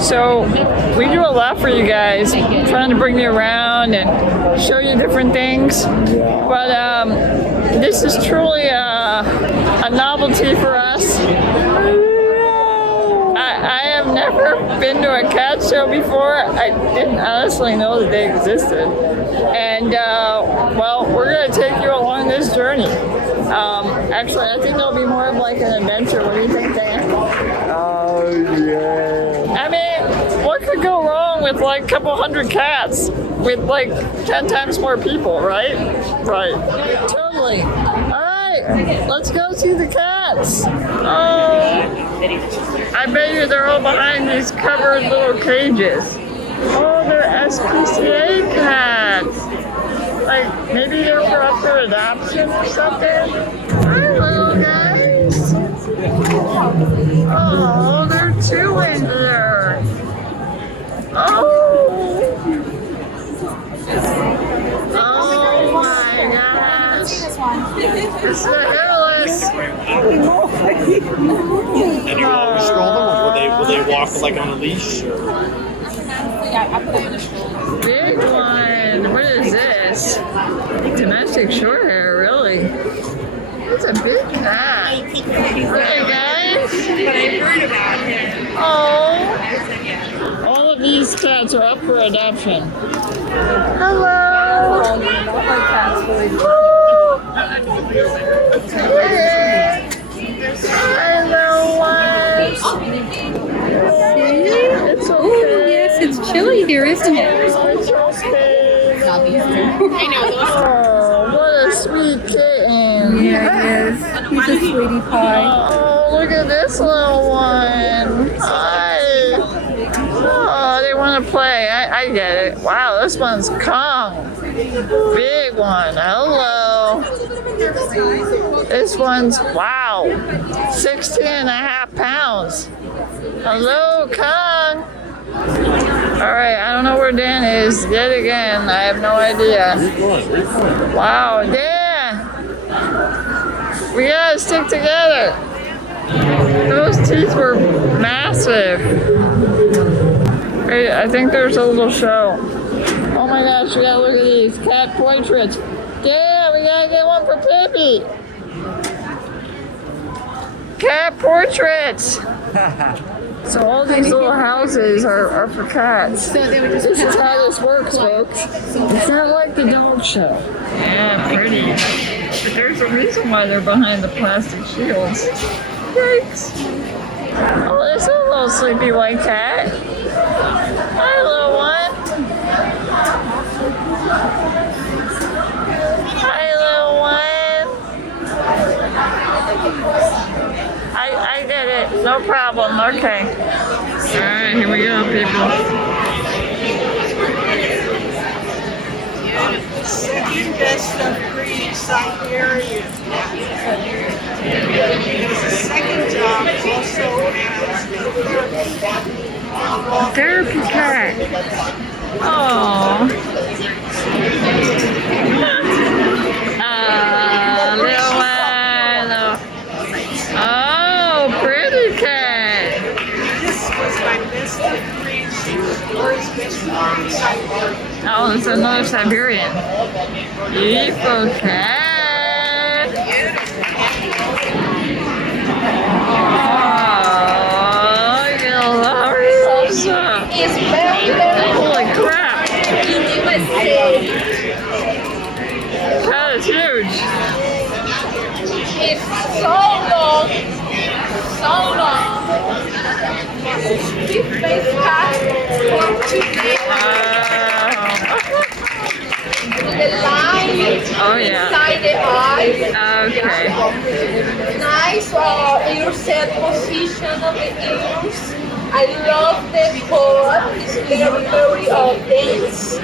So we do a lot for you guys, trying to bring you around and show you different things. But this is truly a novelty for us. I have never been to a cat show before. I didn't honestly know that they existed. And well, we're going to take you along this journey. Actually, I think it'll be more of like an adventure. What do you think, Dan? Oh, yeah. I mean, what could go wrong with like a couple hundred cats with like 10 times more people, right? Right. Totally. All right, let's go see the cats. Oh, I bet you they're all behind these covered little cages. Oh, they're SPCA cats. Like, maybe they're up for adoption or something. Hi, little guys. Oh, there are two in there. Oh. Oh my gosh. This is a hairless. And you always stroll them, or will they walk like on a leash? Big one. What is this? Domestic short hair, really? It's a big cat. Hey guys. But I heard about him. Oh. All of these cats are up for adoption. Hello. Hey. Hello, one. See? It's okay. Yes, it's chilly here, isn't it? It's okay. Oh, what a sweet kitten. Yeah, it is. He's a sweetie pie. Oh, look at this little one. Hi. Oh, they want to play. I get it. Wow, this one's Kong. Big one. Hello. This one's, wow, 16 and a half pounds. Hello, Kong. All right, I don't know where Dan is yet again. I have no idea. Wow, Dan. We gotta stick together. Those teeth were massive. Wait, I think there's a little show. Oh my gosh, we gotta look at these cat portraits. Yeah, we gotta get one for Pippi. Cat portraits. So all these little houses are for cats. This is how this works, folks. It's not like the dog show. Yeah, pretty. But there's a reason why they're behind the plastic shields. Yikes. Oh, there's a little sleepy white cat. Hi, little one. Hi, little one. I did it. No problem. Okay. All right, here we go, people. Second best of breed Siberian. The second job also has Therapy cat. Oh. Little one. Oh, pretty cat. This was my best of breed. She was always best of breed Siberian. Oh, it's another Siberian. Beautiful cat. Oh, you love Rosa. It's very, very Holy crap. in USA. That is huge. It's so long. So long. Big face cat for today. The line Oh, yeah. inside the eye. Okay. Nice ear set position of the ears. I love the color. It's very, very dense. It's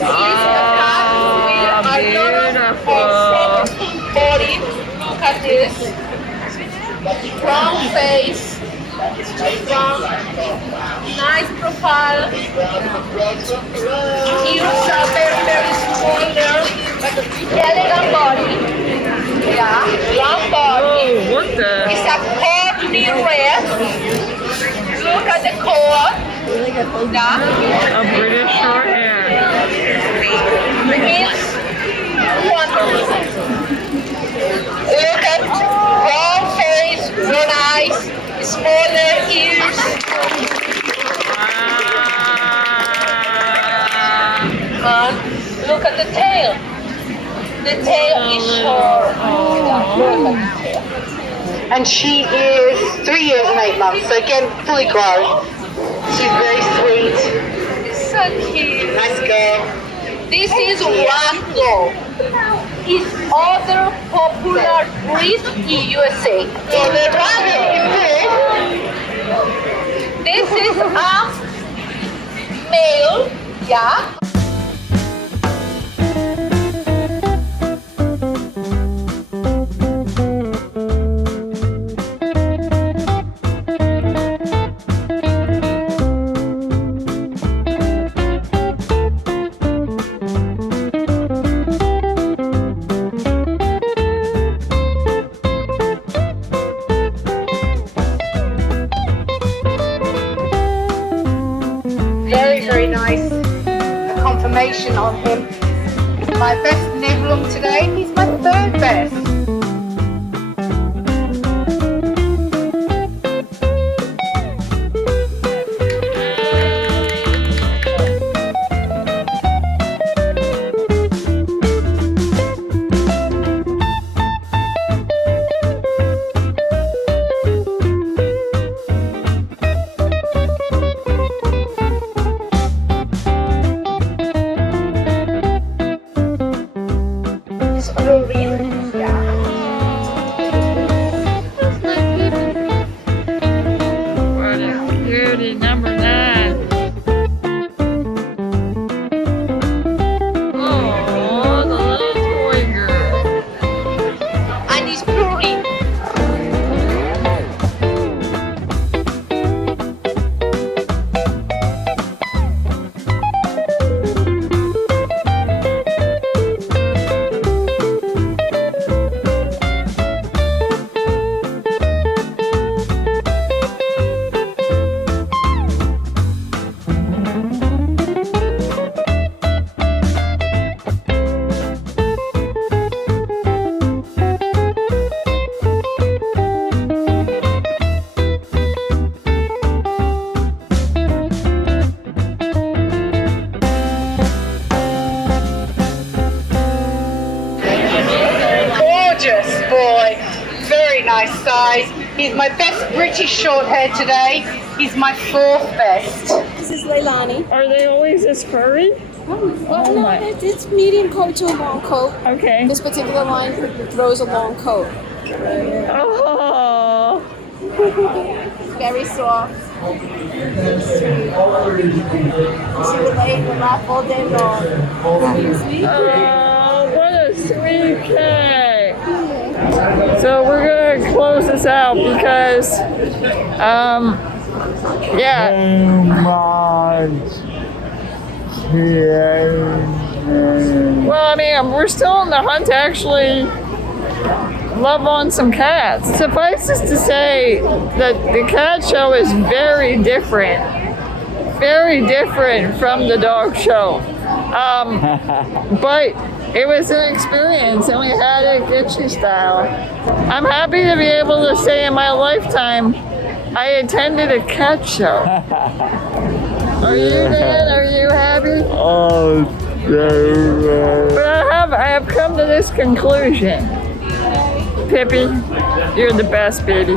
a cat with a lot of body. Look at this. Round face. Strong, nice profile. Ears are very, very smaller. Elegant body. Yeah, round body. Oh, what the? It's a pearly red. the coat. Yeah. A British short hair. It's wonderful. Look at round face, brown eyes, smaller ears. And look at the tail. The tail is short. Yeah, look at the tail. And she is 3 years and 8 months, so again, fully grown. She's very sweet. So cute. Nice girl. This is Ragdoll. It's other popular breed in USA. So the rabbit is This is a male, yeah. very nice. A confirmation on him. My best nibble today. He's my third best. What a cutie, number 9. Oh, the little toy girl. And it's purring. Gorgeous boy. Very nice size. He's my best British short hair today. He's my 4th best. This is Leilani. Are they always this furry? Well, no, my. it's medium coat to a long coat. Okay. This particular line throws a long coat. Oh. Very soft. Sweet. She would lay and laugh all day long. Oh, what a sweet cat. So we're gonna close this out because, yeah. Well, I mean, we're still on the hunt to actually love on some cats. Suffice it to say that the cat show is very different from the dog show. But it was an experience and we had it Ginchiest style. I'm happy to be able to say in my lifetime I attended a cat show. Are you, Dan? Are you happy? Oh, so But I have come to this conclusion. Pippi, you're the best, baby.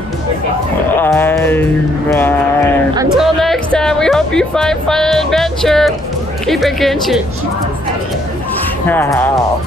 Until next time, we hope you find fun and adventure. Keep it Ginchiest. Wow.